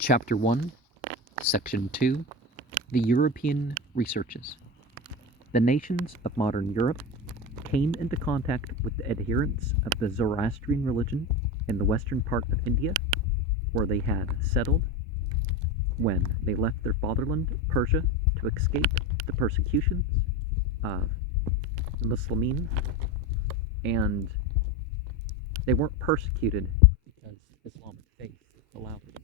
Chapter 1, Section 2, The European Researches. The nations of modern Europe came into contact with the adherents of the Zoroastrian religion in the western part of India, where they had settled when they left their fatherland, Persia, to escape the persecutions of the Muslims, and they weren't persecuted because Islamic faith allowed it.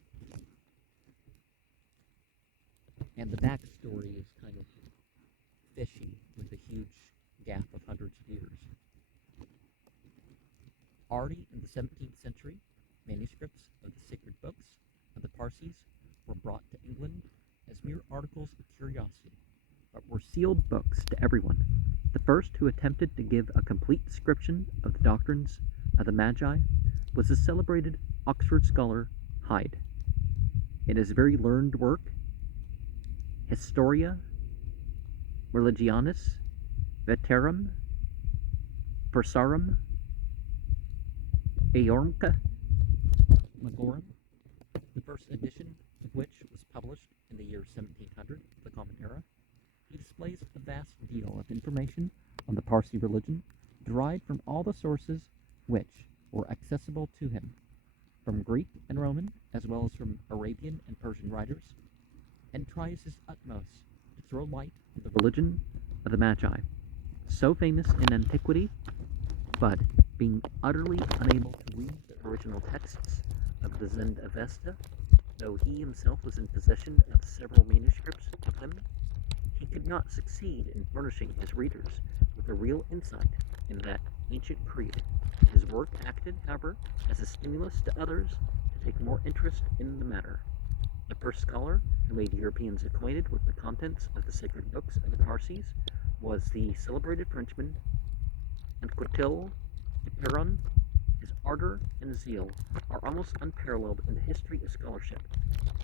And the backstory is kind of fishy, with a huge gap of hundreds of years. Already in the 17th century, manuscripts of the sacred books of the Parsis were brought to England as mere articles of curiosity, but were sealed books to everyone. The first who attempted to give a complete description of the doctrines of the Magi was the celebrated Oxford scholar Haug. In his very learned work, Historia Religionis Veterum Persarum Eormca Magorum, the first edition of which was published in the year 1700, the Common Era, he displays a vast deal of information on the Parsi religion derived from all the sources which were accessible to him, from Greek and Roman, as well as from Arabian and Persian writers, and tries his utmost to throw light on the religion of the Magi, so famous in antiquity, but being utterly unable to read the original texts of the Zend Avesta, though he himself was in possession of several manuscripts of them, he could not succeed in furnishing his readers with a real insight in that ancient creed. His work acted, however, as a stimulus to others to take more interest in the matter. The first scholar who made Europeans acquainted with the contents of the sacred books of the Parsis was the celebrated Frenchman Anquetil de Perron. His ardor and zeal are almost unparalleled in the history of scholarship.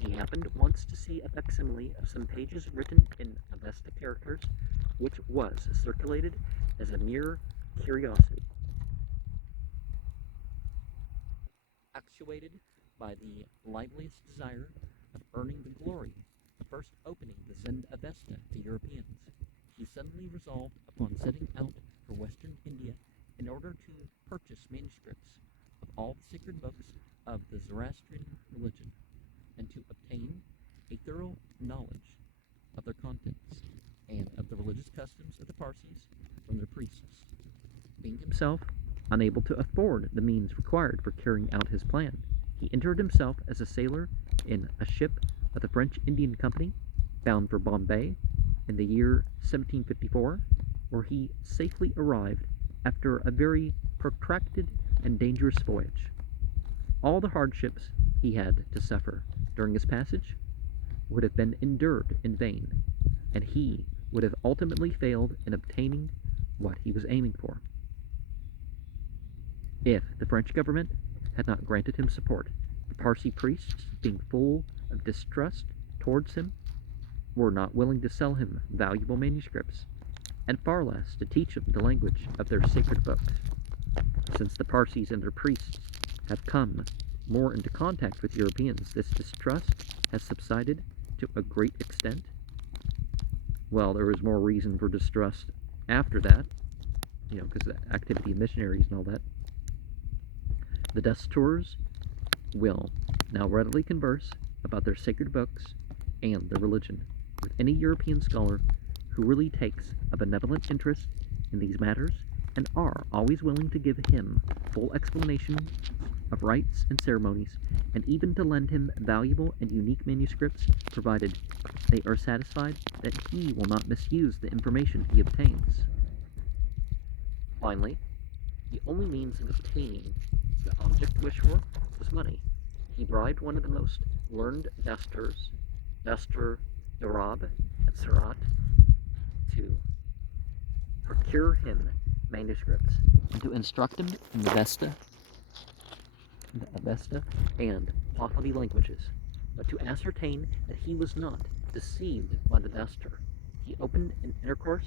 He happened once to see a facsimile of some pages written in Avesta characters, which was circulated as a mere curiosity. Actuated by the liveliest desire of earning the glory of first opening the Zend Avesta to Europeans, he suddenly resolved upon setting out for Western India in order to purchase manuscripts of all the sacred books of the Zoroastrian religion, and to obtain a thorough knowledge of their contents and of the religious customs of the Parsis from their priests. Being himself unable to afford the means required for carrying out his plan, he entered himself as a sailor in a ship of the French Indian Company, bound for Bombay in the year 1754, where he safely arrived after a very protracted and dangerous voyage. All the hardships he had to suffer during his passage would have been endured in vain, and he would have ultimately failed in obtaining what he was aiming for, if the French government had not granted him support. The Parsi priests, being full of distrust towards him, were not willing to sell him valuable manuscripts, and far less to teach him the language of their sacred books. Since the Parsis and their priests have come more into contact with Europeans, this distrust has subsided to a great extent. Well, there was more reason for distrust after that, because the activity of missionaries and all that. The Desturs will now readily converse about their sacred books and their religion with any European scholar who really takes a benevolent interest in these matters, and are always willing to give him full explanation of rites and ceremonies, and even to lend him valuable and unique manuscripts, provided they are satisfied that he will not misuse the information he obtains. Finally, the only means of obtaining the object wished for was money. He bribed one of the most learned Desturs, Destur Darab at Surat, to procure him manuscripts, and to instruct him in the Avesta and Pahlavi languages. But to ascertain that he was not deceived by the Destur, he opened an intercourse,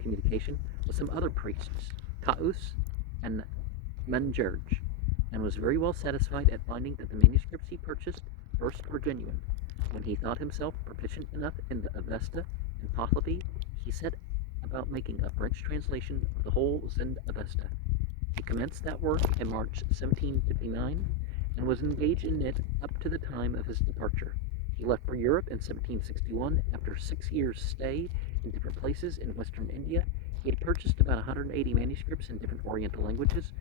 communication, with some other priests, Kaus and Manjerj, and was very well satisfied at finding that the manuscripts he purchased first were genuine. When he thought himself proficient enough in the Avesta and Pahlavi, he set about making a French translation of the whole Zend Avesta. He commenced that work in March 1759 and was engaged in it up to the time of his departure. He left for Europe in 1761 after 6 years' stay in different places in western India. He had purchased about 180 manuscripts in different Oriental languages,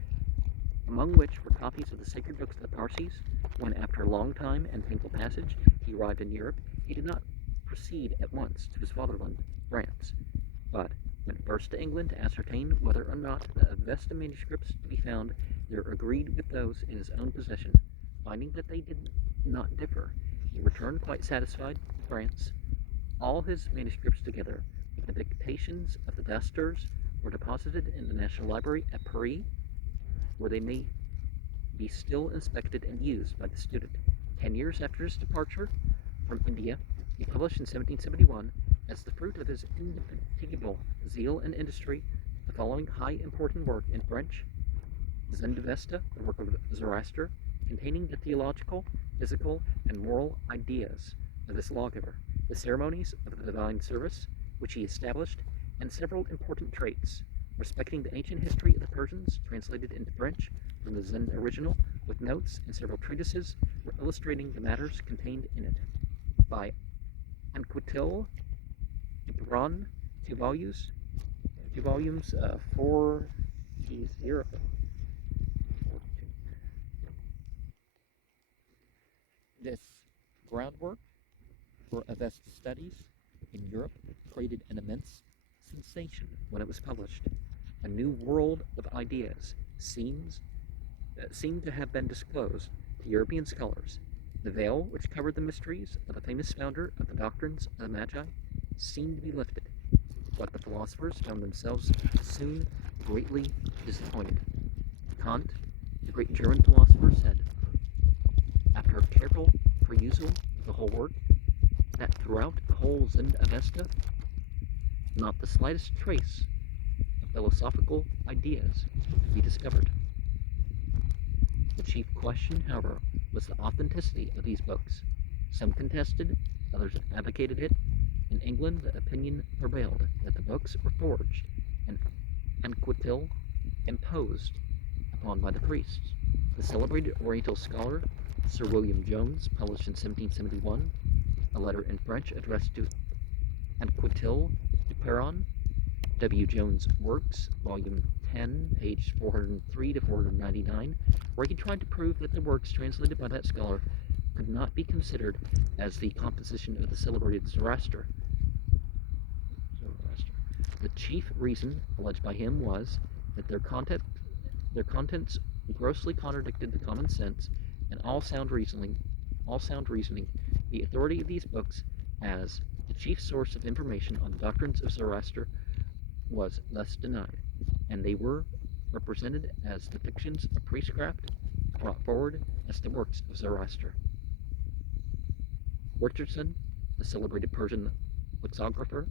among which were copies of the sacred books of the Parsis. When, after a long time and painful passage, he arrived in Europe, he did not proceed at once to his fatherland, France, but went first to England to ascertain whether or not the Avesta manuscripts to be found there agreed with those in his own possession. Finding that they did not differ, he returned quite satisfied to France. All his manuscripts, together with the dictations of the Dasturs, were deposited in the National Library at Paris, where they may be still inspected and used by the student. 10 years after his departure from India, he published in 1771, as the fruit of his indefatigable zeal and industry, the following high important work in French: Zendavesta, the work of Zoroaster, containing the theological, physical, and moral ideas of this lawgiver, the ceremonies of the divine service, which he established, and several important traits respecting the ancient history of the Persians, translated into French from the Zend original, with notes and several treatises illustrating the matters contained in it. By Anquetil Ibran, 2 volumes, 4 0. This groundwork for Avesta studies in Europe created an immense sensation when it was published. A new world of ideas seemed to have been disclosed to European scholars. The veil which covered the mysteries of the famous founder of the doctrines of the Magi seemed to be lifted, but the philosophers found themselves soon greatly disappointed. Kant, the great German philosopher, said, after a careful perusal of the whole work, that throughout the whole Zend Avesta, not the slightest trace of philosophical ideas could be discovered. The chief question, however, was the authenticity of these books. Some contested, others advocated it. In England, the opinion prevailed that the books were forged and Anquetil imposed upon by the priests. The celebrated Oriental scholar Sir William Jones published in 1771 a letter in French addressed to Anquetil du Perron, W. Jones Works, Volume 10, page 403 to 499, where he tried to prove that the works translated by that scholar could not be considered as the composition of the celebrated Zoroaster. The chief reason alleged by him was that their contents grossly contradicted the common sense and all sound reasoning. The authority of these books as the chief source of information on the doctrines of Zoroaster was thus denied, and they were represented as the fictions of priestcraft brought forward as the works of Zoroaster. Richardson, the celebrated Persian lexicographer,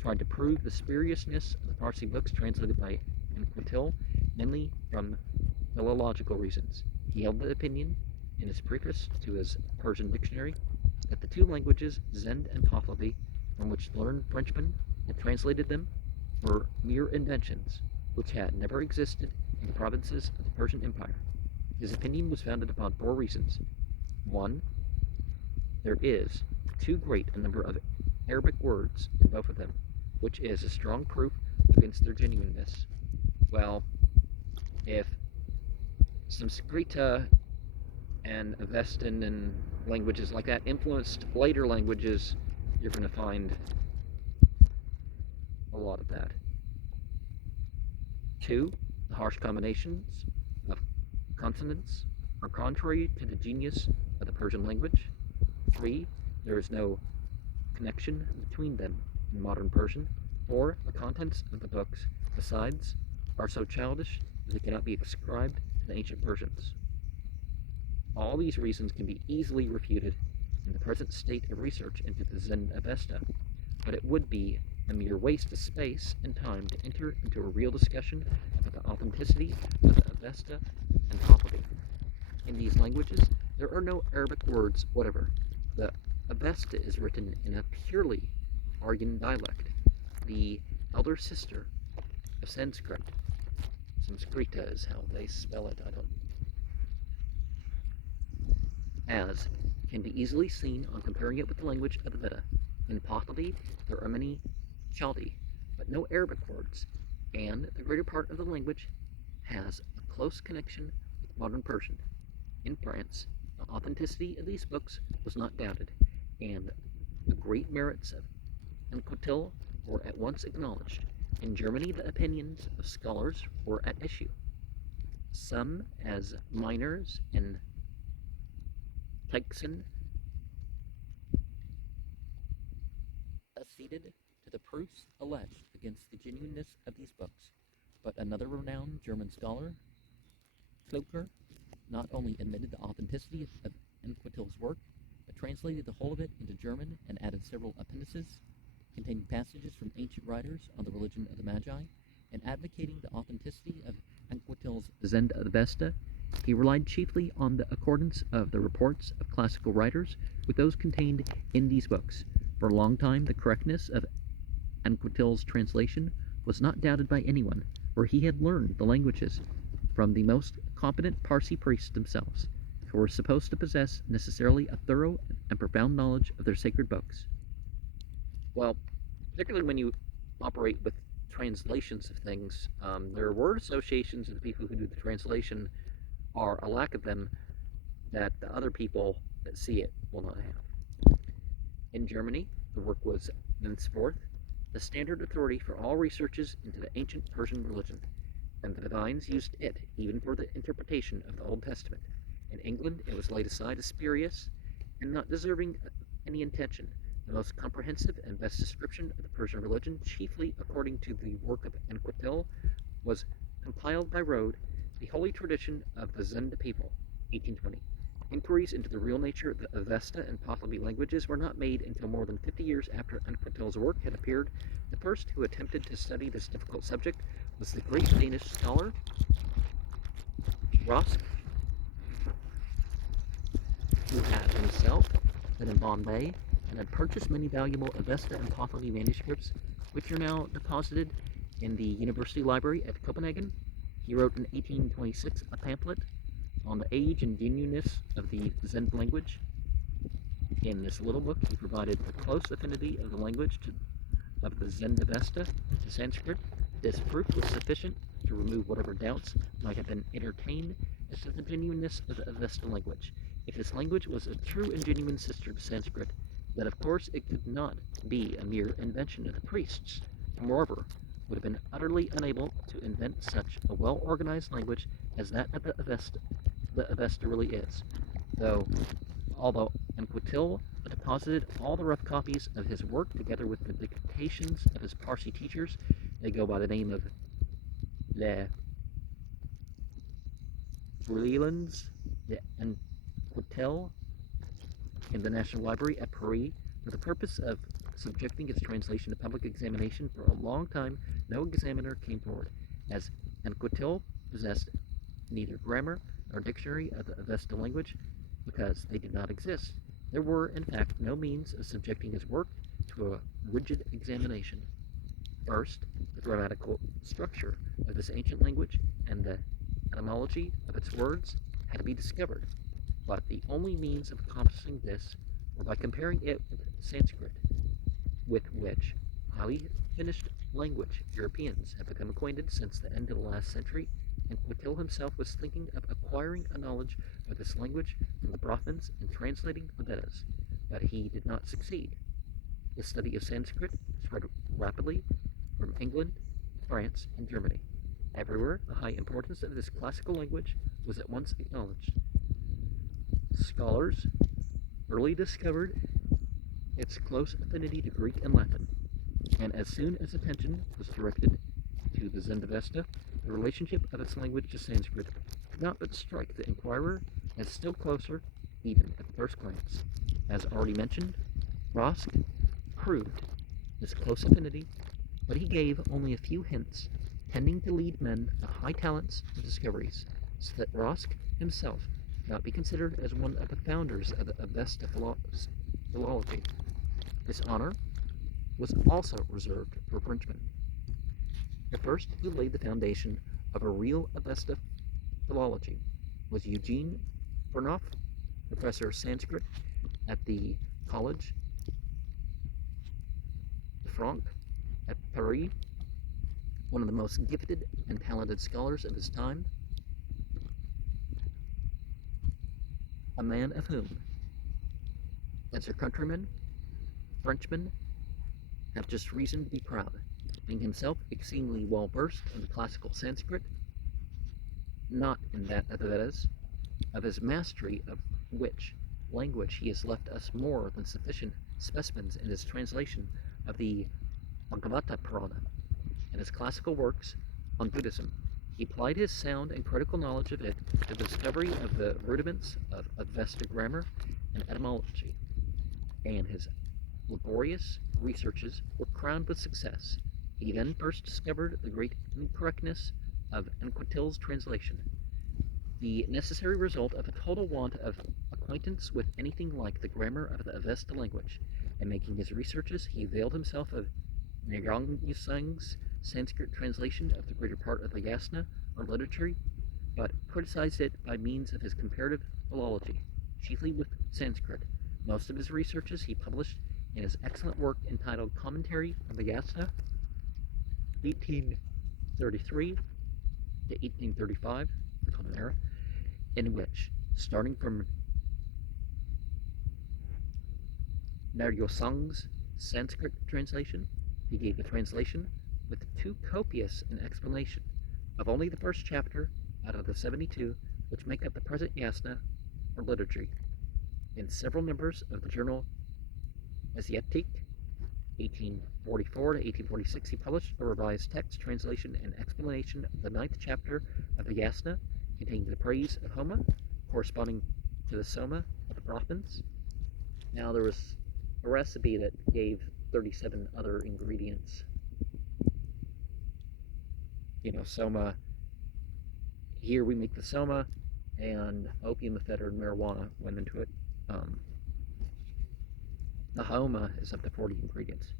tried to prove the spuriousness of the Parsi books translated by Anquetil, mainly from philological reasons. He held the opinion, in his preface to his Persian dictionary, that the 2 languages, Zend and Pahlavi, from which learned Frenchmen had translated them, were mere inventions, which had never existed in the provinces of the Persian Empire. His opinion was founded upon 4 reasons. 1. There is too great a number of Arabic words in both of them, which is a strong proof against their genuineness. Well, if Sanskrit and Avestan and languages like that influenced later languages, you're going to find a lot of that. 2. The harsh combinations of consonants are contrary to the genius of the Persian language. 3. There is no connection between them in modern Persian. 4. The contents of the books, besides, are so childish that they cannot be ascribed to the ancient Persians. All these reasons can be easily refuted in the present state of research into the Zend Avesta, but it would be a mere waste of space and time to enter into a real discussion about the authenticity of the Avesta and Pahlavi. In these languages, there are no Arabic words whatever. The Avesta is written in a purely Aryan dialect, the elder sister of Sanskrit. Sanskrita is how they spell it, as can be easily seen on comparing it with the language of the Veda. In Pahlavi, there are many Chaldi, but no Arabic words, and the greater part of the language has a close connection with modern Persian. In France, the authenticity of these books was not doubted, and the great merits of Anquetil were at once acknowledged. In Germany, the opinions of scholars were at issue. Some, as Miners and Teixen, acceded to the proofs alleged against the genuineness of these books, but another renowned German scholar, Kloecker, not only admitted the authenticity of Anquetil's work, but translated the whole of it into German and added several appendices containing passages from ancient writers on the religion of the Magi. In advocating the authenticity of Anquetil's Zend-Avesta, he relied chiefly on the accordance of the reports of classical writers with those contained in these books. For a long time, the correctness of Anquetil's translation was not doubted by anyone, for he had learned the languages from the most competent Parsi priests themselves, who were supposed to possess necessarily a thorough and profound knowledge of their sacred books. Well, particularly when you operate with translations of things, there are word associations of the people who do the translation are a lack of them that the other people that see it will not have. In Germany, the work was thenceforth the standard authority for all researches into the ancient Persian religion, and the divines used it even for the interpretation of the Old Testament. In England, it was laid aside as spurious and not deserving any attention. The most comprehensive and best description of the Persian religion, chiefly according to the work of Anquetil, was compiled by Rode, The Holy Tradition of the Zend People, 1820. Inquiries into the real nature of the Avesta and Pahlavi languages were not made until more than 50 years after Anquetil's work had appeared. The first who attempted to study this difficult subject was the great Danish scholar Rosk, who had himself been in Bombay and had purchased many valuable Avesta and Pahlavi manuscripts, which are now deposited in the University Library at Copenhagen. He wrote in 1826 a pamphlet on the age and genuineness of the Zend language. In this little book, he provided the close affinity of the language of the Zend-Avesta to Sanskrit. This proof was sufficient to remove whatever doubts might have been entertained as to the genuineness of the Avesta language. If this language was a true and genuine sister to Sanskrit, then of course it could not be a mere invention of the priests. Moreover, would have been utterly unable to invent such a well-organized language as that of the Avesta really is. Although Anquetil deposited all the rough copies of his work together with the dictations of his Parsi teachers, they go by the name of Les Brilliants d'Anquetil in the National Library at Paris, for the purpose of subjecting its translation to public examination. For a long time, no examiner came forward, as Anquetil possessed neither grammar nor dictionary of the Avesta language, because they did not exist. There were, in fact, no means of subjecting his work to a rigid examination. First, the grammatical structure of this ancient language and the etymology of its words had to be discovered, but the only means of accomplishing this were by comparing it with Sanskrit, with which highly finished language Europeans have become acquainted since the end of the last century, and Anquetil himself was thinking of acquiring a knowledge of this language from the Brahmins and translating the Vedas, but he did not succeed. The study of Sanskrit spread rapidly from England, France, and Germany. Everywhere, the high importance of this classical language was at once acknowledged. Scholars early discovered its close affinity to Greek and Latin, and as soon as attention was directed to the Zend-Avesta, the relationship of its language to Sanskrit could not but strike the inquirer as still closer, even at the first glance. As already mentioned, Rosk proved this close affinity, but he gave only a few hints, tending to lead men of high talents to discoveries, so that Rosk himself not be considered as one of the founders of the Avesta philology. This honor was also reserved for Frenchmen. The first who laid the foundation of a real Avesta philology was Eugene Burnouf, professor of Sanskrit at the College de France at Paris, one of the most gifted and talented scholars of his time, a man of whom, as a countryman, Frenchmen have just reason to be proud, being himself exceedingly well versed in classical Sanskrit, not in that of the Vedas, of his mastery of which language he has left us more than sufficient specimens in his translation of the Bhagavata Purana and his classical works on Buddhism. He applied his sound and critical knowledge of it to the discovery of the rudiments of Avesta grammar and etymology, and his laborious researches were crowned with success. He then first discovered the great incorrectness of Anquetil's translation, the necessary result of a total want of acquaintance with anything like the grammar of the Avesta language. In making his researches, he availed himself of Nirangusang's Sanskrit translation of the greater part of the Yasna, or literature, but criticized it by means of his comparative philology, chiefly with Sanskrit. Most of his researches he published in his excellent work entitled Commentary on the Yasna, 1833 to 1835, the Common Era, in which, starting from Naryosang's Sanskrit translation, he gave a translation with too copious an explanation of only the first chapter out of the 72 which make up the present Yasna, or liturgy. In several numbers of the journal Asiatique, 1844 to 1846, he published a revised text, translation, and explanation of the 9th chapter of the Yasna, containing the praise of Homa, corresponding to the Soma of the Brahmins. Now, there was a recipe that gave 37 other ingredients. Soma. Here we make the Soma, and opium, ephedra, and marijuana went into it. The Homa is up to 40 ingredients.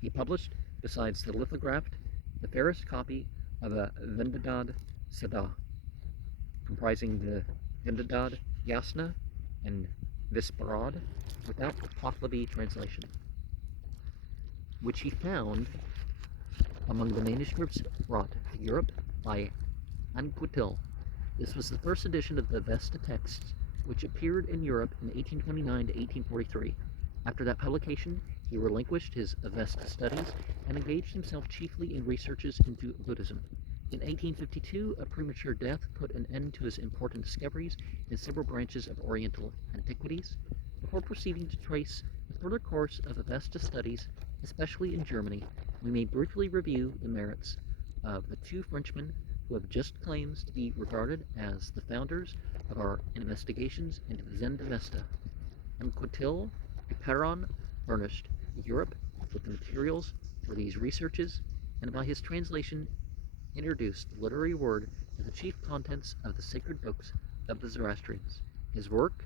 He published, besides the lithographed, the fairest copy of a Vendadad Sada, comprising the Vendadad Yasna and Visparad, without Pahlavi translation, which he found among the manuscripts brought to Europe by Anquetil. This was the first edition of the Avesta texts, which appeared in Europe in 1829 to 1843. After that publication, he relinquished his Avesta studies and engaged himself chiefly in researches into Buddhism. In 1852, a premature death put an end to his important discoveries in several branches of Oriental antiquities. Before proceeding to trace the further course of Avesta studies, especially in Germany, we may briefly review the merits of the two Frenchmen who have just claims to be regarded as the founders of our investigations into the Zen Avesta. Anquetil Duperron furnished Europe with the materials for these researches, and by his translation introduced the literary word to the chief contents of the sacred books of the Zoroastrians. His work,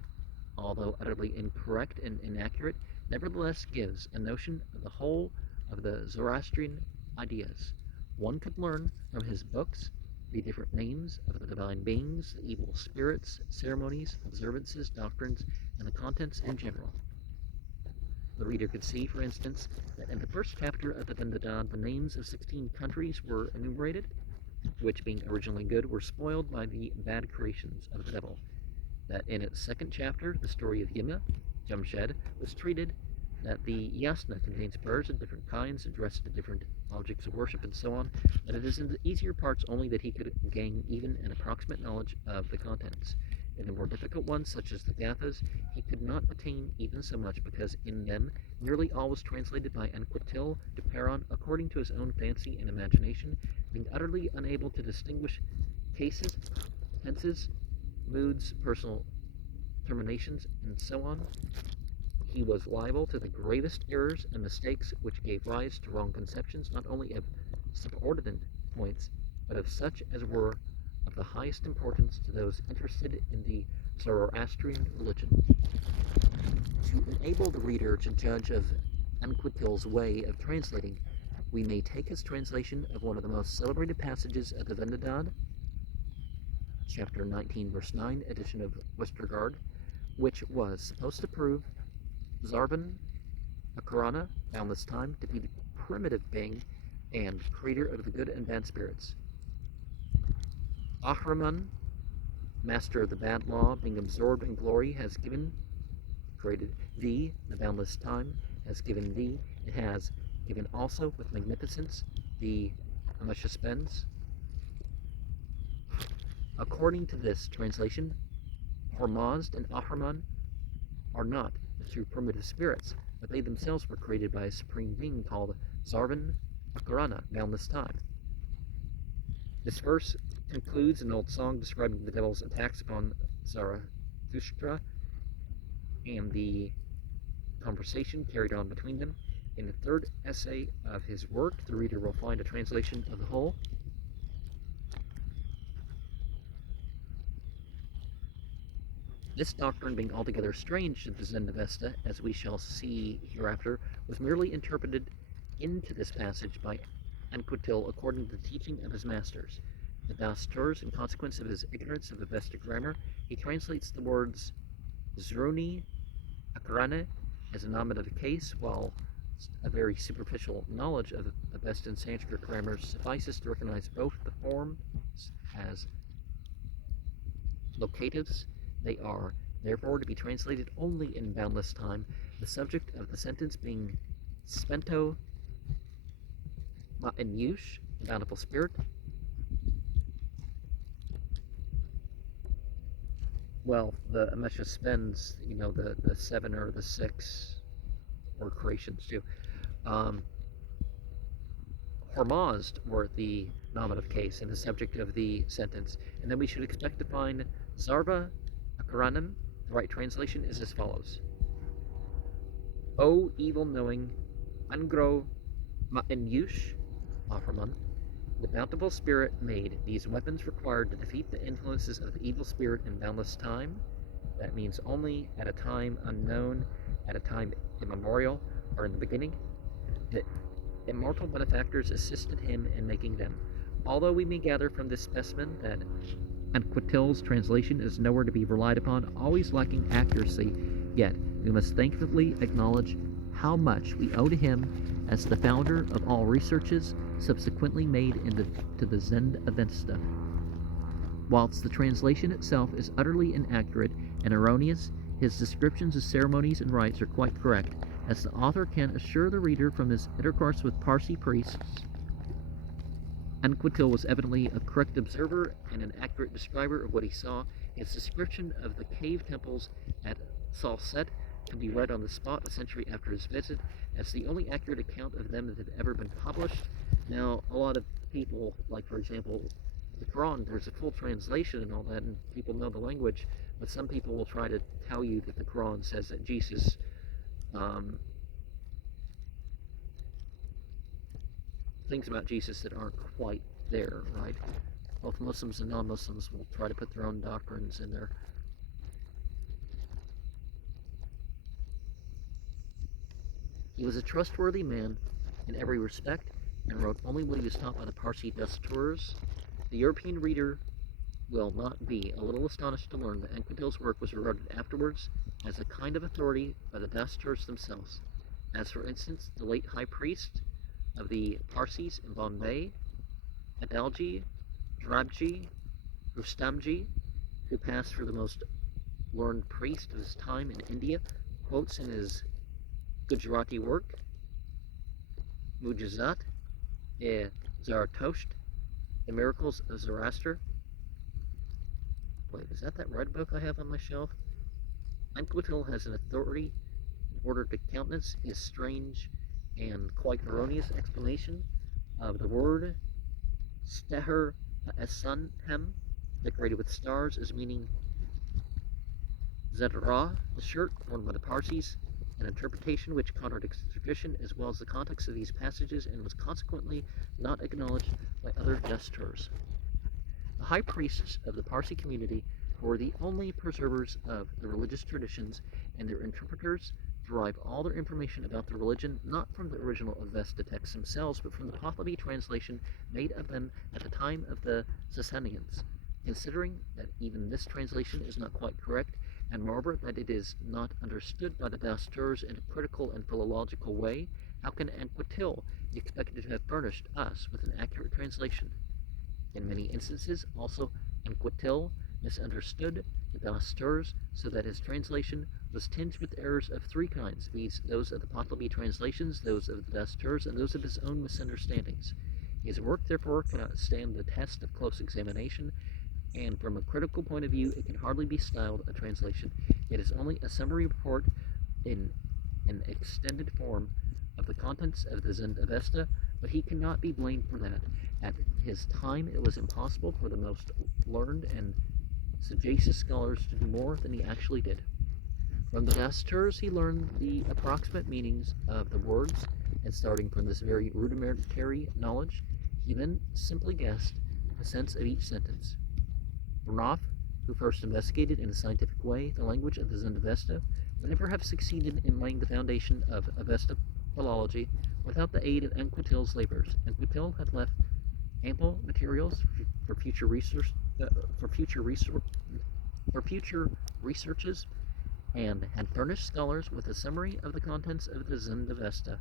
although utterly incorrect and inaccurate, nevertheless gives a notion of the whole of the Zoroastrian ideas. One could learn from his books the different names of the divine beings, the evil spirits, ceremonies, observances, doctrines, and the contents in general. The reader could see, for instance, that in the first chapter of the Vendadad, the names of 16 countries were enumerated, which, being originally good, were spoiled by the bad creations of the devil. That in its second chapter, the story of Yima, Jamshed, was treated, that the Yasna contains prayers of different kinds addressed to different objects of worship and so on, but it is in the easier parts only that he could gain even an approximate knowledge of the contents. In the more difficult ones, such as the Gathas, he could not attain even so much, because in them nearly all was translated by Anquetil Duperron according to his own fancy and imagination, being utterly unable to distinguish cases, tenses, moods, personal terminations, and so on. He was liable to the gravest errors and mistakes which gave rise to wrong conceptions, not only of subordinate points, but of such as were of the highest importance to those interested in the Zoroastrian religion. To enable the reader to judge of Anquetil's way of translating, we may take his translation of one of the most celebrated passages of the Vendidad, chapter 19, verse 9, edition of Westergaard, which was supposed to prove Zarvan Akarana, boundless time, to be the primitive being and creator of the good and bad spirits. Ahriman, master of the bad law, being absorbed in glory, has created thee, the boundless time, has given thee, it has given also with magnificence the Ameshaspens. According to this translation, Hormazd and Ahriman are not the true primitive spirits, but they themselves were created by a supreme being called Zarvan Akarana, boundless time. This verse concludes an old song describing the devil's attacks upon Zarathustra and the conversation carried on between them. In the third essay of his work, the reader will find a translation of the whole. This doctrine, being altogether strange to the Zendavesta, as we shall see hereafter, was merely interpreted into this passage by Anquetil according to the teaching of his masters. The Dasturs, in consequence of his ignorance of the Vesta grammar, he translates the words Zruni Akarane as a nominative case, while a very superficial knowledge of the Vesta and Sanskrit grammar suffices to recognize both the forms as locatives. They are therefore to be translated only in boundless time, the subject of the sentence being Spento Ma'in Yush, the bountiful spirit. Well, the Amesha spends, the 7 or the 6, or creations too. Hormazd were the nominative case and the subject of the sentence, and then we should expect to find Zarva Akaranim. The right translation is as follows: O evil-knowing Angro Ma'in-Yush, Ahriman, the bountiful spirit made these weapons required to defeat the influences of the evil spirit in boundless time. That means only at a time unknown, at a time immemorial, or in the beginning. The immortal benefactors assisted him in making them. Although we may gather from this specimen that Anquetil's translation is nowhere to be relied upon, always lacking accuracy, yet we must thankfully acknowledge how much we owe to him as the founder of all researches subsequently made into the Zend-Avesta. Whilst the translation itself is utterly inaccurate and erroneous, his descriptions of ceremonies and rites are quite correct, as the author can assure the reader from his intercourse with Parsi priests. Anquetil was evidently a correct observer and an accurate describer of what he saw. His description of the cave temples at Salsette can be read on the spot a century after his visit as the only accurate account of them that had ever been published. Now, a lot of people, like for example, the Quran, there's a full translation and all that, and people know the language, but some people will try to tell you that the Quran says that Jesus things about Jesus that aren't quite there, right? Both Muslims and non-Muslims will try to put their own doctrines in there. He was a trustworthy man in every respect, and wrote only what he was taught by the Parsi Dasturs. The European reader will not be a little astonished to learn that Anquetil's work was regarded afterwards as a kind of authority by the Dasturs themselves, as for instance the late high priest of the Parsis in Bombay, Adalji, Drabji, Rustamji, who passed for the most learned priest of his time in India, quotes in his Gujarati work, Mujizat e Zarathustra, The Miracles of Zoroaster. Wait, is that red book I have on my shelf? Anquetil has an authority in order to countenance his strange and quite erroneous explanation of the word Steher Esanhem, decorated with stars, as meaning Zedra, the shirt worn by the Parsis, an interpretation which contradicts tradition as well as the context of these passages and was consequently not acknowledged by other Dasturs. The high priests of the Parsi community were the only preservers of the religious traditions, and their interpreters derive all their information about the religion not from the original Avesta texts themselves, but from the Pahlavi translation made of them at the time of the Sasanians. Considering that even this translation is not quite correct, and moreover that it is not understood by the Basturs in a critical and philological way, how can Anquetil be expected to have furnished us with an accurate translation? In many instances, also, Anquetil misunderstood the Basturs, so that his translation was tinged with errors of three kinds, viz. Those of the Pahlavi translations, those of the Basturs, and those of his own misunderstandings. His work, therefore, cannot stand the test of close examination, and from a critical point of view, it can hardly be styled a translation. It is only a summary report in an extended form of the contents of the Zend Avesta, but he cannot be blamed for that. At his time, it was impossible for the most learned and sagacious scholars to do more than he actually did. From the Basturs, he learned the approximate meanings of the words, and starting from this very rudimentary knowledge, he then simply guessed the sense of each sentence. Bernoff, who first investigated in a scientific way the language of the Zend Avesta, would never have succeeded in laying the foundation of Avesta philology without the aid of Anquetil's labors. Anquetil had left ample materials for future researches, and had furnished scholars with a summary of the contents of the Zend Avesta.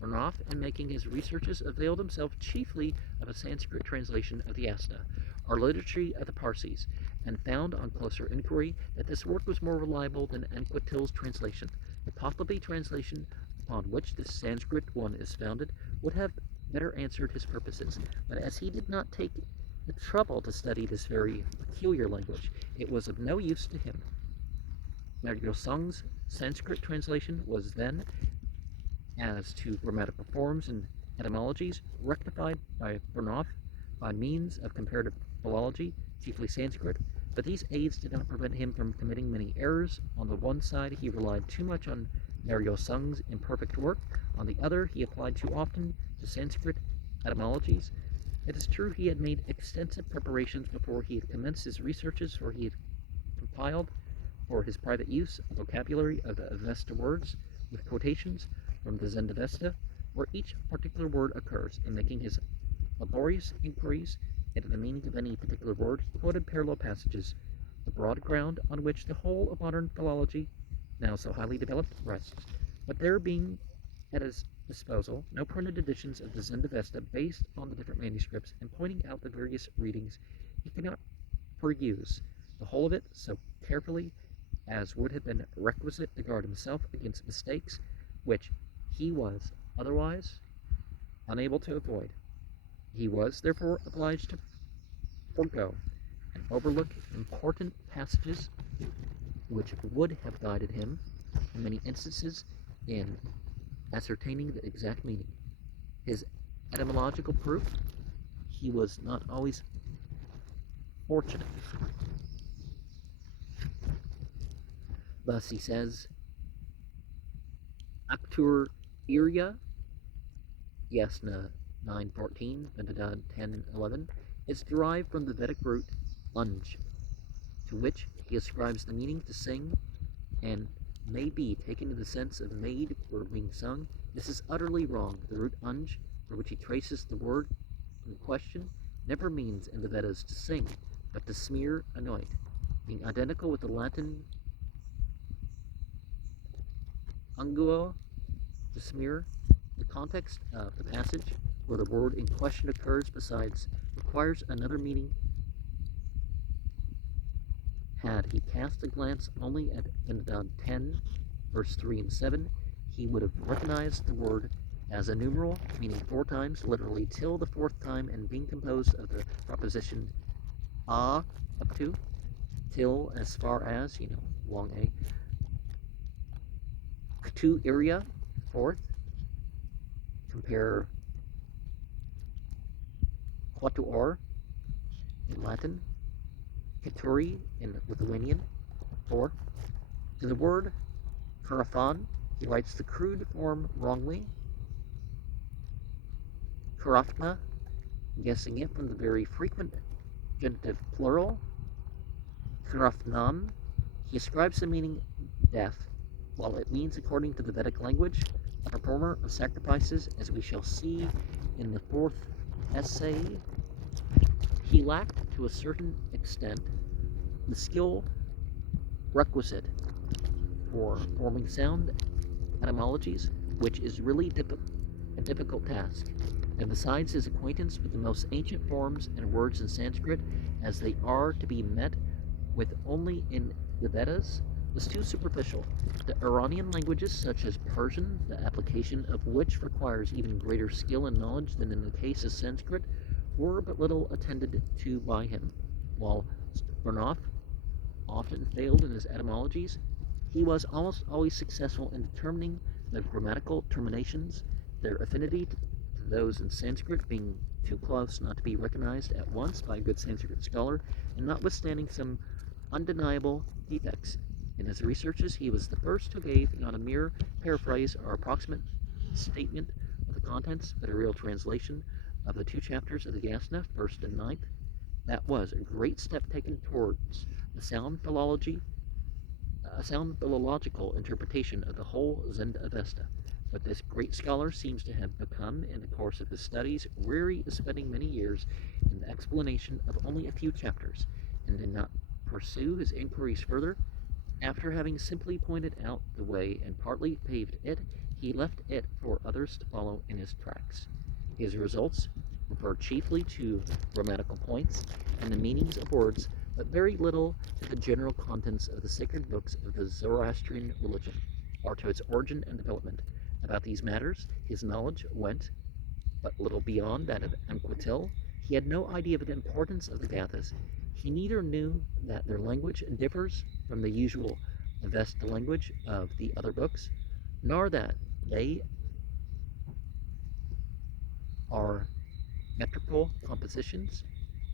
Bernoff, in making his researches, availed himself chiefly of a Sanskrit translation of the Asta, or literature of the Parsis, and found on closer inquiry that this work was more reliable than Anquetil's translation. The Pahlavi translation, upon which this Sanskrit one is founded, would have better answered his purposes, but as he did not take the trouble to study this very peculiar language, it was of no use to him. Mario Sung's Sanskrit translation was then, as to grammatical forms and etymologies, rectified by Bernoff by means of comparative philology, chiefly Sanskrit, but these aids did not prevent him from committing many errors. On the one side, he relied too much on Mario Sung's imperfect work. On the other, he applied too often to Sanskrit etymologies. It is true he had made extensive preparations before he had commenced his researches, for he had compiled for his private use a vocabulary of the Avesta words, with quotations from the Zend Avesta, where each particular word occurs. In making his laborious inquiries into the meaning of any particular word, he quoted parallel passages, the broad ground on which the whole of modern philology, now so highly developed, rests. But there being at his disposal no printed editions of the Zend Avesta based on the different manuscripts, and pointing out the various readings, he could not peruse the whole of it so carefully as would have been requisite to guard himself against mistakes which he was otherwise unable to avoid. He was therefore obliged to forego and overlook important passages which would have guided him in many instances in ascertaining the exact meaning. His etymological proof, he was not always fortunate. Thus he says, Actur Iria, Yasna 9:14, Vendadad 10:11, is derived from the Vedic root unj, to which he ascribes the meaning to sing, and may be taken in the sense of made or being sung. This is utterly wrong. The root unj, for which he traces the word in question, never means in the Vedas to sing, but to smear, anoint, being identical with the Latin unguo, to smear. The context of the passage where the word in question occurs, besides, requires another meaning. Had he cast a glance only at Vendad 10, verse 3 and 7, he would have recognized the word as a numeral, meaning 4 times, literally till the 4th time, and being composed of the preposition up to, till as far as, long A, to area, 4th, compare quatuor in Latin, Caturi in Lithuanian, 4. To the word Karafan, he writes the crude form wrongly, Karafna, guessing it from the very frequent genitive plural, Thrafnam. He ascribes the meaning death, while it means, according to the Vedic language, a performer of sacrifices, as we shall see in the fourth essay. He lacked, to a certain extent, the skill requisite for forming sound etymologies, which is really a difficult task. And besides, his acquaintance with the most ancient forms and words in Sanskrit, as they are to be met with only in the Vedas, was too superficial. The Iranian languages, such as Persian, the application of which requires even greater skill and knowledge than in the case of Sanskrit, were but little attended to by him. While Burnouf often failed in his etymologies, he was almost always successful in determining the grammatical terminations, their affinity to those in Sanskrit being too close not to be recognized at once by a good Sanskrit scholar, and notwithstanding some undeniable defects in his researches, he was the first who gave not a mere paraphrase or approximate statement of the contents, but a real translation of the 2 chapters of the Yasna, 1st and 9th. That was a great step taken towards a sound philological interpretation of the whole Zend-Avesta. But this great scholar seems to have become, in the course of his studies, weary of spending many years in the explanation of only a few chapters, and did not pursue his inquiries further. After having simply pointed out the way and partly paved it, he left it for others to follow in his tracks. His results refer chiefly to grammatical points and the meanings of words, but very little to the general contents of the sacred books of the Zoroastrian religion, or to its origin and development. About these matters, his knowledge went but little beyond that of Anquetil. He had no idea of the importance of the Gathas. He neither knew that their language differs from the usual Avesta language of the other books, nor that they are metrical compositions,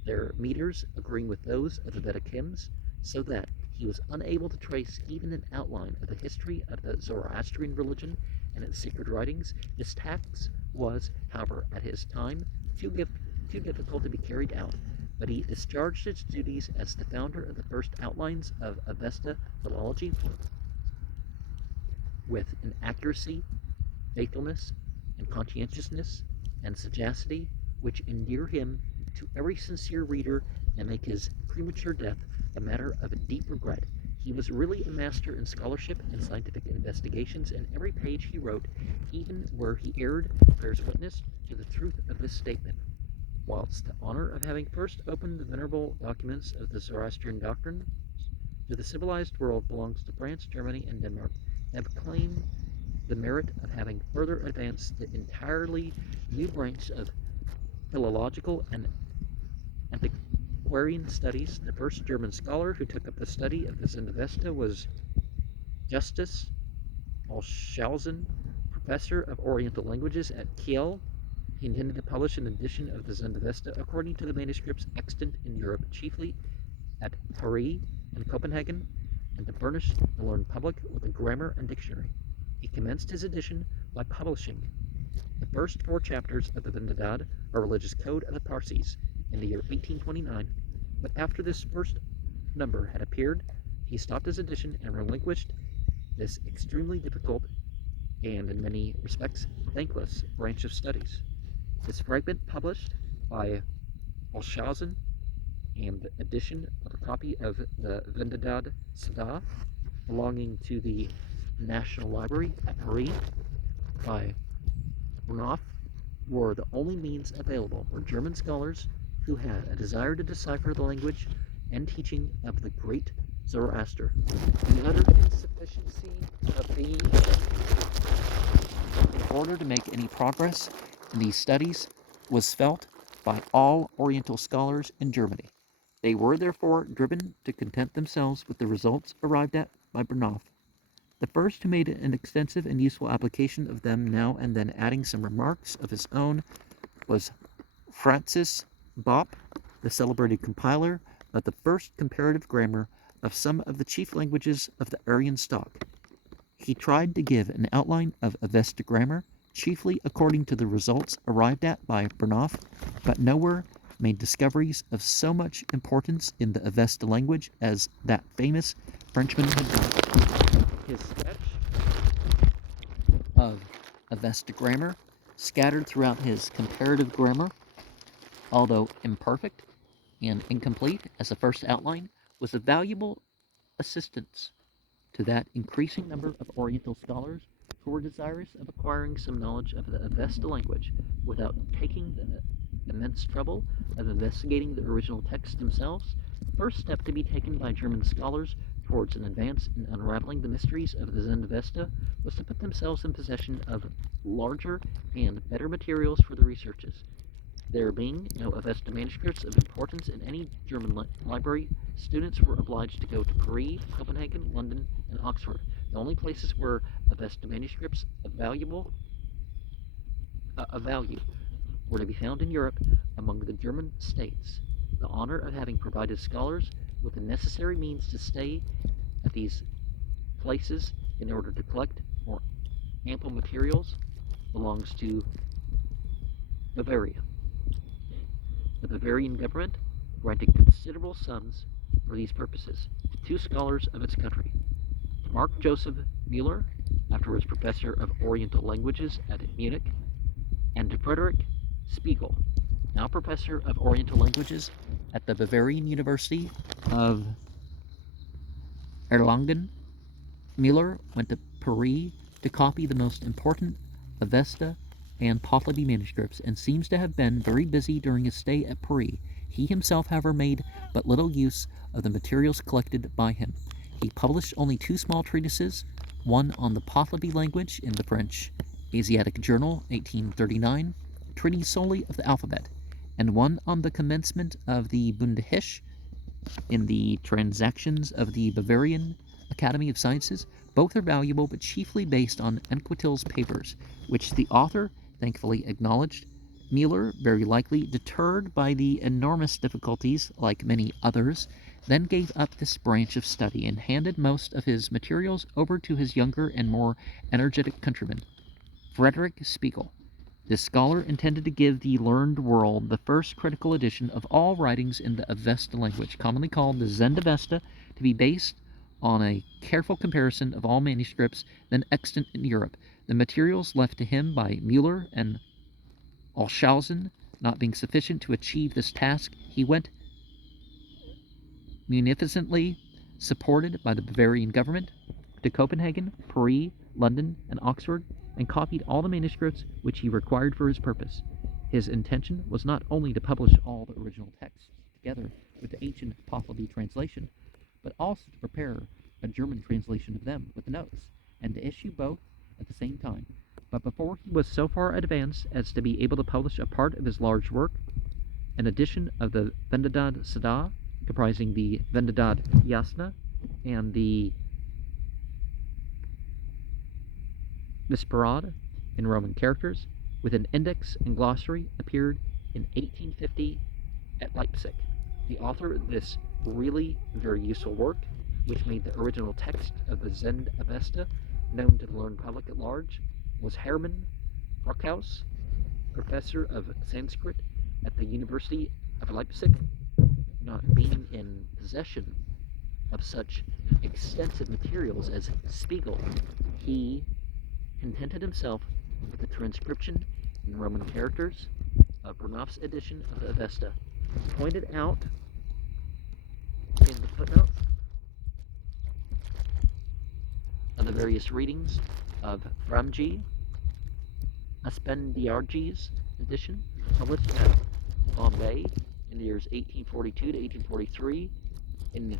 their meters agreeing with those of the Vedic hymns, so that he was unable to trace even an outline of the history of the Zoroastrian religion and its sacred writings. This task was, however, at his time, too difficult to be carried out, but he discharged his duties as the founder of the first outlines of Avesta philology with an accuracy, faithfulness, and conscientiousness, and sagacity which endear him to every sincere reader and make his premature death a matter of deep regret. He was really a master in scholarship and scientific investigations, and every page he wrote, even where he erred, bears witness to the truth of this statement. Whilst the honor of having first opened the venerable documents of the Zoroastrian doctrine to the civilized world belongs to France, Germany, and Denmark, have claimed the merit of having further advanced the entirely new branch of philological and antiquarian studies. The first German scholar who took up the study of the Zend-Avesta was Justus Olshausen, professor of Oriental languages at Kiel. He intended to publish an edition of the Zend-Avesta according to the manuscripts extant in Europe, chiefly at Paris and Copenhagen, and to furnish the learned public with a grammar and dictionary. He commenced his edition by publishing the first 4 chapters of the Vendadad, or religious code of the Parsis, in the year 1829, but after this first number had appeared, he stopped his edition and relinquished this extremely difficult and, in many respects, thankless branch of studies. This fragment, published by Olshausen, and the edition of a copy of the Vendadad Sada, belonging to the National Library at Paris, by Burnouf, were the only means available for German scholars who had a desire to decipher the language and teaching of the great Zoroaster. The utter insufficiency of these, in order to make any progress in these studies, was felt by all Oriental scholars in Germany. They were therefore driven to content themselves with the results arrived at by Burnouf. The first who made an extensive and useful application of them, now and then adding some remarks of his own, was Francis Bopp, the celebrated compiler of the first comparative grammar of some of the chief languages of the Aryan stock. He tried to give an outline of Avesta grammar, chiefly according to the results arrived at by Burnouf, but nowhere made discoveries of so much importance in the Avesta language as that famous Frenchman had done. His sketch of Avesta grammar, scattered throughout his comparative grammar, although imperfect and incomplete as a first outline, was a valuable assistance to that increasing number of Oriental scholars who were desirous of acquiring some knowledge of the Avesta language without taking the immense trouble of investigating the original texts themselves. The first step to be taken by German scholars towards an advance in unraveling the mysteries of the Zend Avesta was to put themselves in possession of larger and better materials for the researches. There being no Avesta manuscripts of importance in any German library, students were obliged to go to Paris, Copenhagen, London, and Oxford, the only places where Avesta manuscripts of value were to be found in Europe among the German states. The honor of having provided scholars with the necessary means to stay at these places in order to collect more ample materials belongs to Bavaria. The Bavarian government granted considerable sums for these purposes to two scholars of its country, Mark Joseph Müller, afterwards professor of Oriental languages at Munich, and to Frederick Spiegel, now professor of Oriental languages at the Bavarian University of Erlangen. Müller went to Paris to copy the most important Avesta and Ptolemy manuscripts, and seems to have been very busy during his stay at Paris. He himself, however, made but little use of the materials collected by him. He published only two small treatises, one on the Ptolemy language in the French Asiatic Journal, 1839, treating solely of the alphabet, and one on the commencement of the Bundehisch in the Transactions of the Bavarian Academy of Sciences. Both are valuable, but chiefly based on Anquetil's papers, which the author thankfully acknowledged. Müller, very likely deterred by the enormous difficulties, like many others, then gave up this branch of study and handed most of his materials over to his younger and more energetic countryman, Frederick Spiegel. This scholar intended to give the learned world the first critical edition of all writings in the Avesta language, commonly called the Zend Avesta, to be based on a careful comparison of all manuscripts then extant in Europe. The materials left to him by Müller and Olshausen not being sufficient to achieve this task, he went, munificently supported by the Bavarian government, to Copenhagen, Paris, London, and Oxford, and copied all the manuscripts which he required for his purpose. His intention was not only to publish all the original texts together with the ancient Ptolemy translation, but also to prepare a German translation of them with the notes, and to issue both at the same time. But before he was so far advanced as to be able to publish a part of his large work, an edition of the Vendidad Sada, comprising the Vendidad Yasna and the Visperad in Roman characters, with an index and glossary, appeared in 1850 at Leipzig. The author of this really very useful work, which made the original text of the Zend Avesta known to the learned public at large, was Hermann Brockhaus, professor of Sanskrit at the University of Leipzig. Not being in possession of such extensive materials as Spiegel, he contented himself with the transcription in Roman characters of Burnouf's edition of the Avesta, pointed out in the footnotes of the various readings of Framji Aspendiargi's edition, published at Bombay in the years 1842 to 1843 in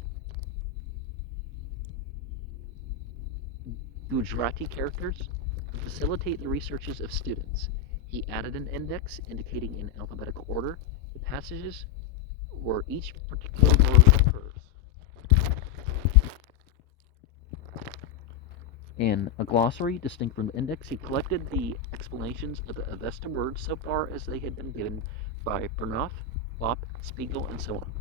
Gujarati characters to facilitate the researches of students. He added an index indicating in alphabetical order the passages where each particular word occurs. In a glossary distinct from the index, he collected the explanations of the Avesta words so far as they had been given by Burnouf, Bopp, Spiegel, and so on.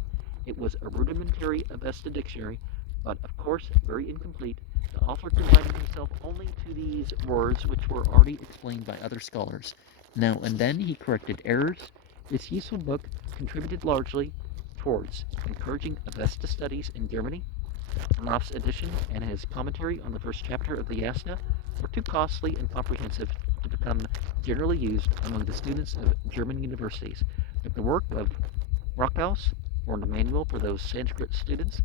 It was a rudimentary Avesta dictionary, but of course very incomplete. The author confined himself only to these words which were already explained by other scholars. Now and then he corrected errors This useful book contributed largely towards encouraging Avesta studies in Germany. Knopf's edition and his commentary on the first chapter of the Yasna were too costly and comprehensive to become generally used among the students of German universities, but the work of Brockhaus formed a manual for those Sanskrit students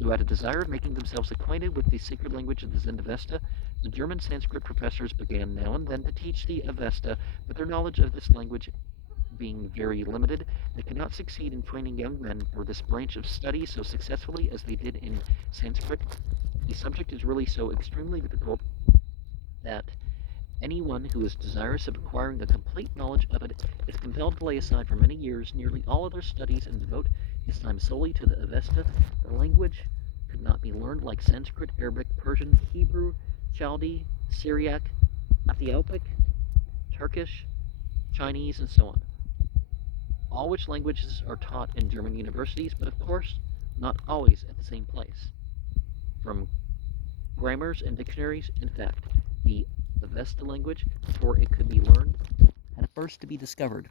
who had a desire of making themselves acquainted with the sacred language of the Zend-Avesta. The German Sanskrit professors began now and then to teach the Avesta, but their knowledge of this language being very limited, they could not succeed in training young men for this branch of study so successfully as they did in Sanskrit. The subject is really so extremely difficult that anyone who is desirous of acquiring a complete knowledge of it is compelled to lay aside for many years nearly all other studies and devote his time solely to the Avesta. The language could not be learned like Sanskrit, Arabic, Persian, Hebrew, Chaldee, Syriac, Ethiopic, Turkish, Chinese, and so on, all which languages are taught in German universities, but of course not always at the same place. From grammars and dictionaries, in fact, the Avesta language, before it could be learned, had first to be discovered.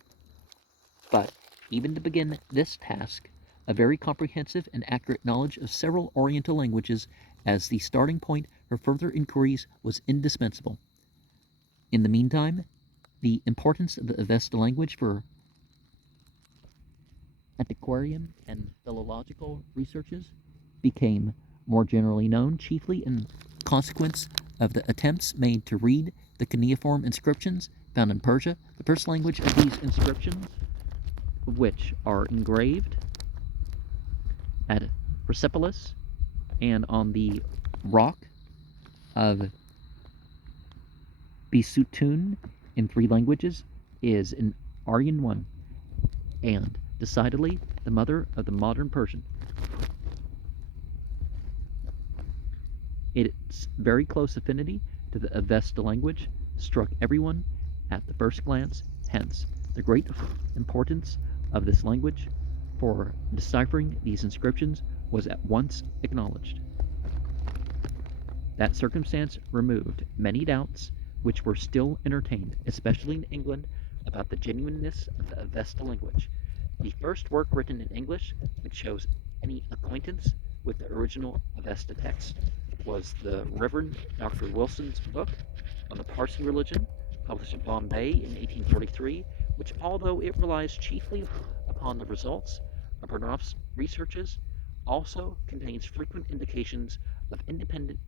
But even to begin this task, a very comprehensive and accurate knowledge of several Oriental languages as the starting point for further inquiries was indispensable. In the meantime, the importance of the Avesta language for antiquarian and philological researches became more generally known, chiefly in consequence of the attempts made to read the cuneiform inscriptions found in Persia. The first language of these inscriptions, which are engraved at Persepolis and on the rock of Bisutun in 3 languages, is in Aryan 1, and decidedly the mother of the modern Persian. Its very close affinity to the Avesta language struck everyone at the first glance, hence the great importance of this language for deciphering these inscriptions was at once acknowledged. That circumstance removed many doubts which were still entertained, especially in England, about the genuineness of the Avesta language. The first work written in English which shows any acquaintance with the original Avesta text was the Reverend Dr. Wilson's book on the Parsi religion, published in Bombay in 1843, which, although it relies chiefly upon the results of Bernhoft's researches, also contains frequent indications of independent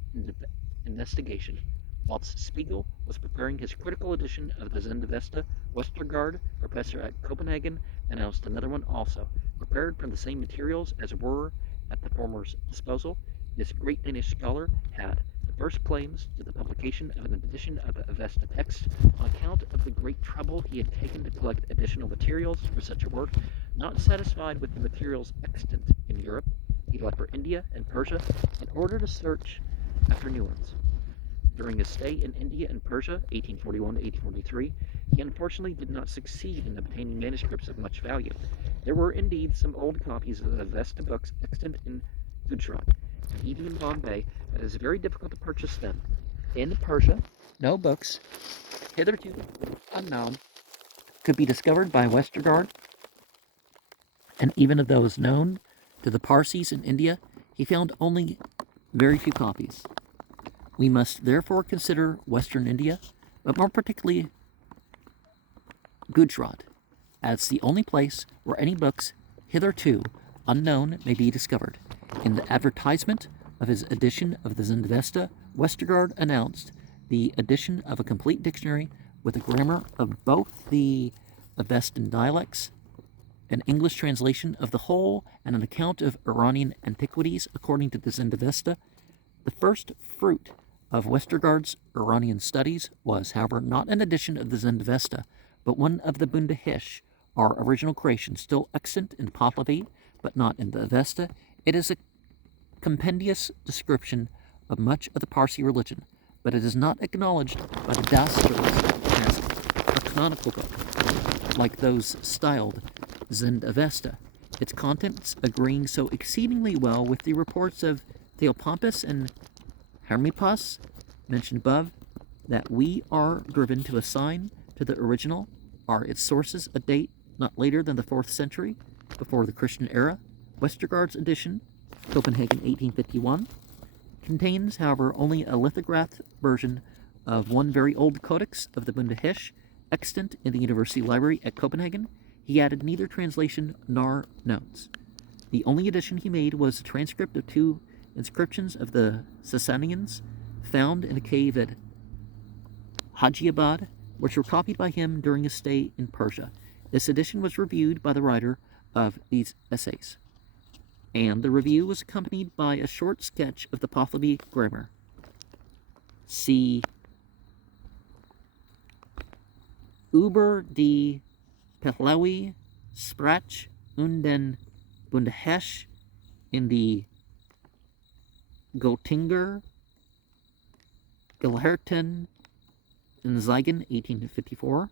investigation. Whilst Spiegel was preparing his critical edition of the Zend-Avesta, Westergaard, professor at Copenhagen, announced another one also, prepared from the same materials as were at the former's disposal. This great Danish scholar had the first claims to the publication of an edition of the Avesta text on account of the great trouble he had taken to collect additional materials for such a work. Not satisfied with the materials extant in Europe, he left for India and Persia in order to search after new ones. During his stay in India and Persia, 1841-1843, he unfortunately did not succeed in obtaining manuscripts of much value. There were indeed some old copies of the Avesta books extant in Gujarat, and even in Bombay, but it is very difficult to purchase them. In Persia, no books, hitherto unknown, could be discovered by Westergaard, and even of those known to the Parsis in India, he found only very few copies. We must therefore consider Western India, but more particularly Gujarat, as the only place where any books hitherto unknown may be discovered. In the advertisement of his edition of the Zend-Avesta, Westergaard announced the edition of a complete dictionary with a grammar of both the Avestan dialects, an English translation of the whole, and an account of Iranian antiquities according to the Zend-Avesta. The first fruit of Westergaard's Iranian studies was, however, not an edition of the Zend-Avesta, but one of the Bundahish, our original creation, still extant in Pahlavi, but not in the Avesta. It is a compendious description of much of the Parsi religion, but it is not acknowledged by the Dasturus as a canonical book, like those styled Zend-Avesta, its contents agreeing so exceedingly well with the reports of Theopompus and Hermippus mentioned above, that we are driven to assign to the original are its sources a date not later than the 4th century, before the Christian era. Westergaard's edition, Copenhagen 1851, contains, however, only a lithographed version of one very old codex of the Bunde Hisch, extant in the University Library at Copenhagen. He added neither translation nor notes. The only addition he made was a transcript of 2 inscriptions of the Sasanians found in a cave at Hajiabad, which were copied by him during his stay in Persia. This edition was reviewed by the writer of these essays, and the review was accompanied by a short sketch of the Pahlavi grammar. See Über die Pahlavi Sprach und den Bundehesch in die Göttinger Gelehrten in Zeigen, 1854.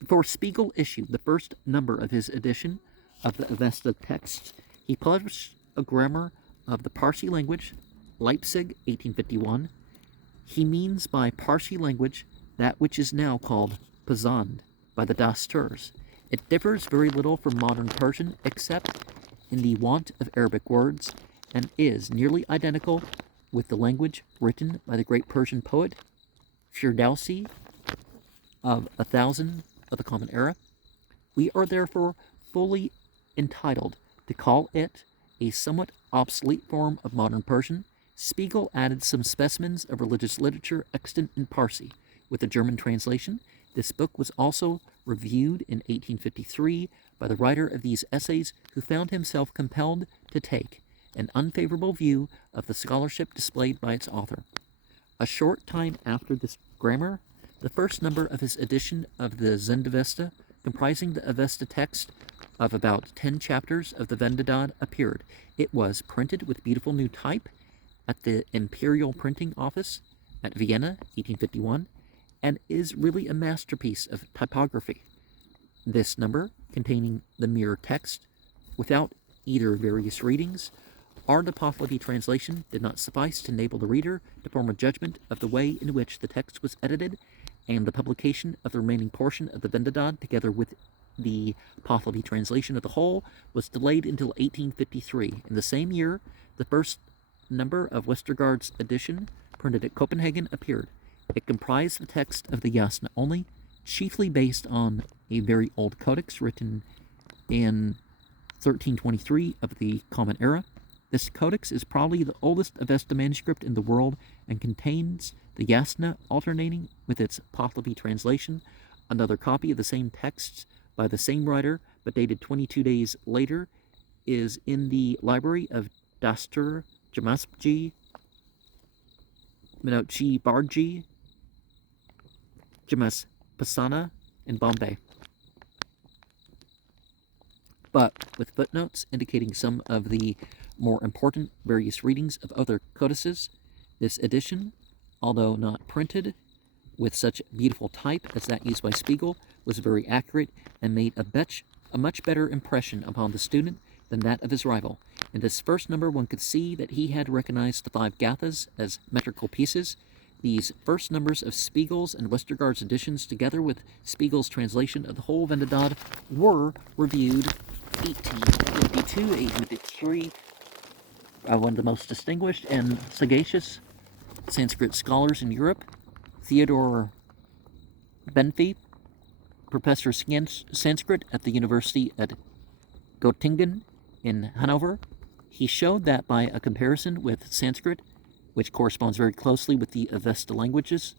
Before Spiegel issued the first number of his edition of the Avesta texts, he published a grammar of the Parsi language, Leipzig, 1851. He means by Parsi language that which is now called Pazand by the Dasturs. It differs very little from modern Persian except in the want of Arabic words, and is nearly identical with the language written by the great Persian poet Firdausi of 1000 of the Common Era. We are therefore fully entitled to call it a somewhat obsolete form of modern Persian. Spiegel added some specimens of religious literature extant in Parsi with a German translation. This book was also reviewed in 1853 by the writer of these essays, who found himself compelled to take an unfavorable view of the scholarship displayed by its author. A short time after this grammar, the first number of his edition of the Zendavesta, comprising the Avesta text of about 10 chapters of the Vendidad, appeared. It was printed with beautiful new type at the Imperial Printing Office at Vienna, 1851, and is really a masterpiece of typography. This number, containing the mere text, without either various readings or the Pahlavi translation, did not suffice to enable the reader to form a judgment of the way in which the text was edited, and the publication of the remaining portion of the Vendidad, together with the Pahlavi translation of the whole, was delayed until 1853. In the same year, the first number of Westergaard's edition, printed at Copenhagen, appeared. It comprised the text of the Yasna only, chiefly based on a very old codex written in 1323 of the Common Era. This codex is probably the oldest Avesta manuscript in the world and contains the Yasna alternating with its Pahlavi translation. Another copy of the same texts by the same writer, but dated 22 days later, is in the library of Dastur Jamaspji Minochi Barji Jamas Pasana in Bombay, but with footnotes indicating some of the more important various readings of other codices. This edition, although not printed with such beautiful type as that used by Spiegel, was very accurate and made a much better impression upon the student than that of his rival. In this first number, one could see that he had recognized the 5 gathas as metrical pieces. These first numbers of Spiegel's and Westergaard's editions, together with Spiegel's translation of the whole Vendidad, were reviewed 1852, 1853, one of the most distinguished and sagacious Sanskrit scholars in Europe, Theodore Benfey, professor of Sanskrit at the University at Göttingen in Hanover. He showed that by a comparison with Sanskrit, which corresponds very closely with the Avesta languages,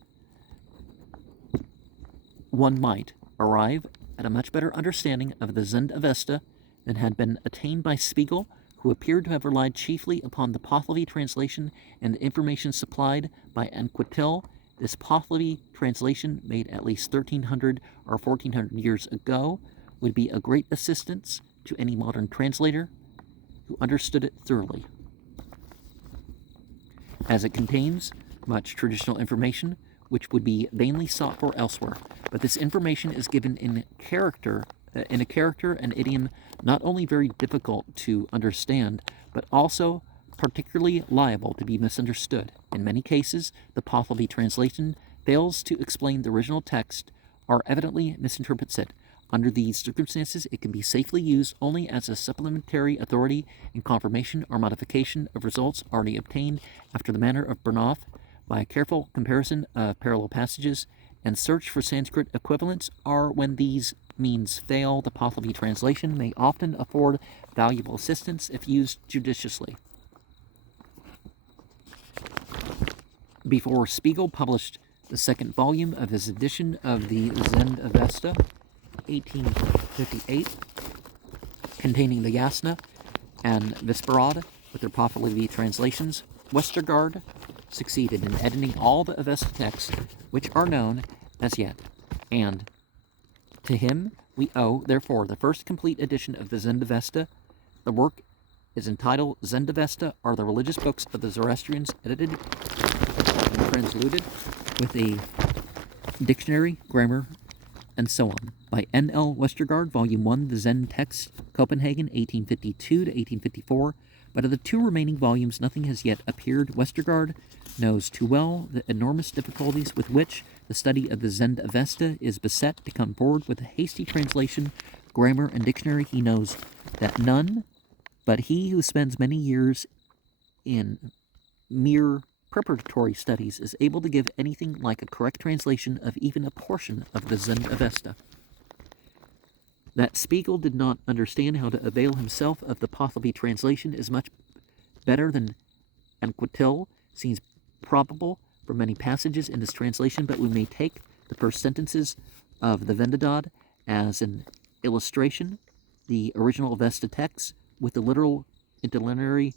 one might arrive at a much better understanding of the Zend Avesta than had been attained by Spiegel, who appeared to have relied chiefly upon the Pahlavi translation and the information supplied by Anquetil. This Pahlavi translation, made at least 1300 or 1400 years ago, would be a great assistance to any modern translator who understood it thoroughly, as it contains much traditional information which would be vainly sought for elsewhere. But this information is given in a character and idiom not only very difficult to understand, but also particularly liable to be misunderstood. In many cases, the Pahlavi translation fails to explain the original text are evidently misinterprets it. Under these circumstances, it can be safely used only as a supplementary authority in confirmation or modification of results already obtained after the manner of Bernoth by a careful comparison of parallel passages and search for Sanskrit equivalents, or when these means fail, the Pahlavi translation may often afford valuable assistance if used judiciously. Before Spiegel published the second volume of his edition of the Zend-Avesta, 1858, containing the Yasna and Visparad with their Pahlavi translations, Westergaard succeeded in editing all the Avesta texts which are known as yet, and to him we owe, therefore, the first complete edition of the Zend-Avesta. The work is entitled Zend-Avesta, are the religious books of the Zoroastrians, edited and translated with a dictionary, grammar, and so on, by N.L. Westergaard, Volume 1, The Zen Text, Copenhagen, 1852 to 1854. But of the two remaining volumes, nothing has yet appeared. Westergaard knows too well the enormous difficulties with which the study of the Zend-Avesta is beset to come forward with a hasty translation, grammar, and dictionary. He knows that none but he who spends many years in mere preparatory studies is able to give anything like a correct translation of even a portion of the Zend-Avesta. That Spiegel did not understand how to avail himself of the Pahlavi translation is much better than Anquetil seems probable for many passages in this translation, but we may take the first sentences of the Vendidad as an illustration. The original Avesta text with the literal interlinear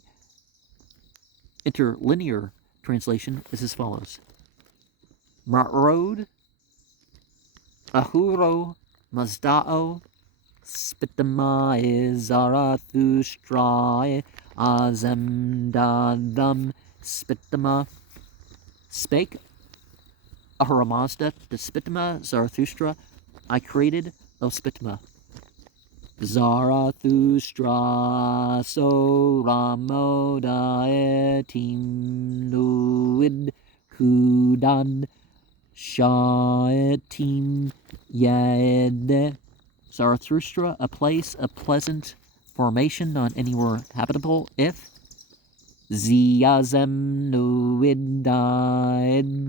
translation is as follows. Ma'rod ahuro mazda'o spitamae Zarathustrae azemdadam spitama spake Ahura Mazda to Spitama Zarathustra, I created O Spitama. Zarathustra so ramodaetim nuid kudan shaetim yed. Zarathustra, a place of pleasant formation, not anywhere habitable, if Ziazem nuidaed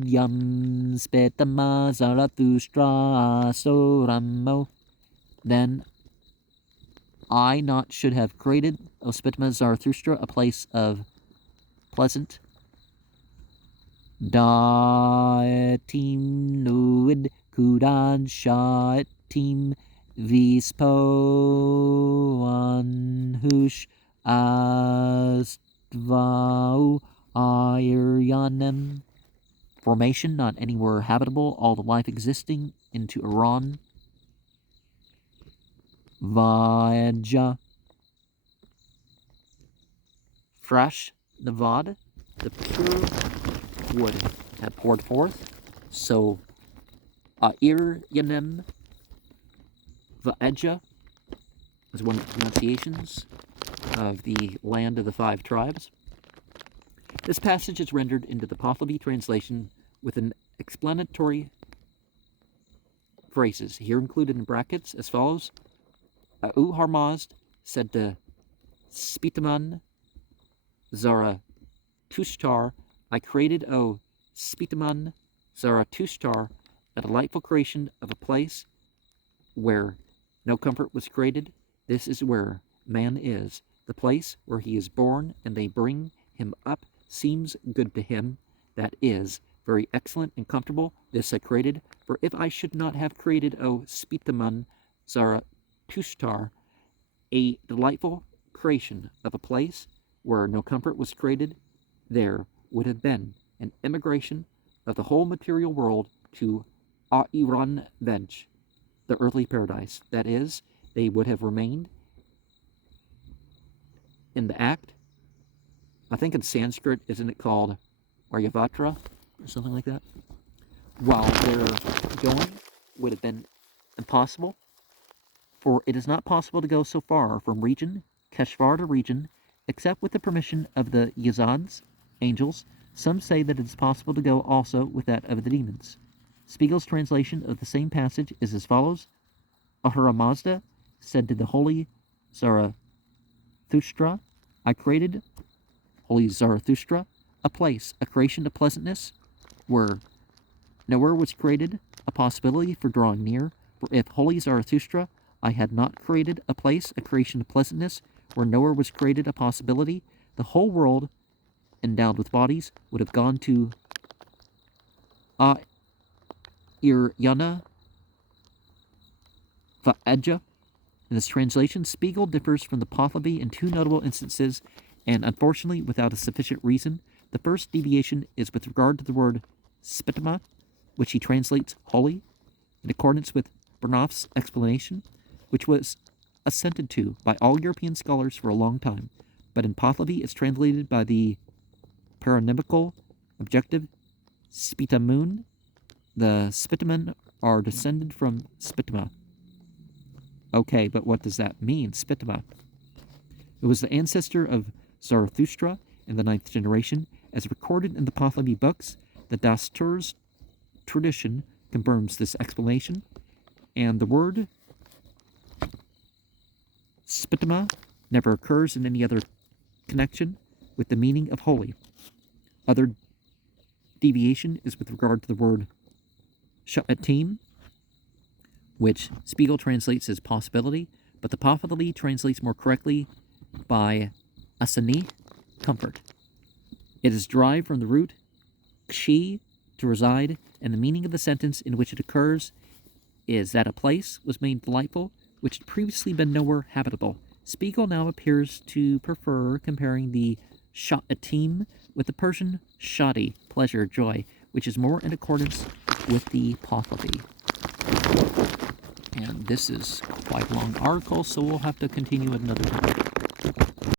yam spetama Zarathustra so ramo, then I not should have created, O Spitama Zarathustra, a place of pleasant daetim nuid kudan shaetim vispo anhush astvau iryanem, formation not anywhere habitable, all the life existing into Iran. Vaja, fresh Navad, the pure wood had poured forth. So Iryanem Vaeja is one of the pronunciations of the land of the five tribes. This passage is rendered into the Pahlavi translation with an explanatory phrases, here included in brackets, as follows. Harmazd said to Spitaman Zarathustar, I created, O Spitaman Zarathustar, a delightful creation of a place where no comfort was created. This is where man is, the place where he is born, and they bring him up seems good to him. That is very excellent and comfortable. This I created, for if I should not have created, O Spitaman Zarathustar, a delightful creation of a place where no comfort was created, there would have been an emigration of the whole material world to Iran Vench, the earthly paradise. That is, they would have remained in the act. I think in Sanskrit, isn't it called Aryavatra or something like that? While their going would have been impossible, for it is not possible to go so far from region, Keshvar to region, except with the permission of the Yazads, angels. Some say that it is possible to go also with that of the demons. Spiegel's translation of the same passage is as follows. Ahura Mazda said to the holy Zarathustra, I created, holy Zarathustra, a place, a creation of pleasantness, where nowhere was created a possibility for drawing near. For if, holy Zarathustra, I had not created a place, a creation of pleasantness, where nowhere was created a possibility, the whole world, endowed with bodies, would have gone to Iryana Va'edja. In this translation, Spiegel differs from the Pahlavi in two notable instances, and unfortunately without a sufficient reason. The first deviation is with regard to the word spitama, which he translates holy, in accordance with Burnouf's explanation, which was assented to by all European scholars for a long time, but in Pahlavi it's translated by the paronymical objective spitamun. The spitamen are descended from spitama. Okay, but what does that mean, spitama? It was the ancestor of Zarathustra in the 9th generation, as recorded in the Pahlavi books. The Dastur's tradition confirms this explanation, and the word spitama never occurs in any other connection with the meaning of holy. Other deviation is with regard to the word sha'atim, which Spiegel translates as possibility, but the Pahlavi translates more correctly by asani, comfort. It is derived from the root kshi, to reside, and the meaning of the sentence in which it occurs is that a place was made delightful which had previously been nowhere habitable. Spiegel now appears to prefer comparing the sha'atim with the Persian shadi, pleasure, joy, which is more in accordance with the Pahlavi. And this is quite a long article, so we'll have to continue at another time.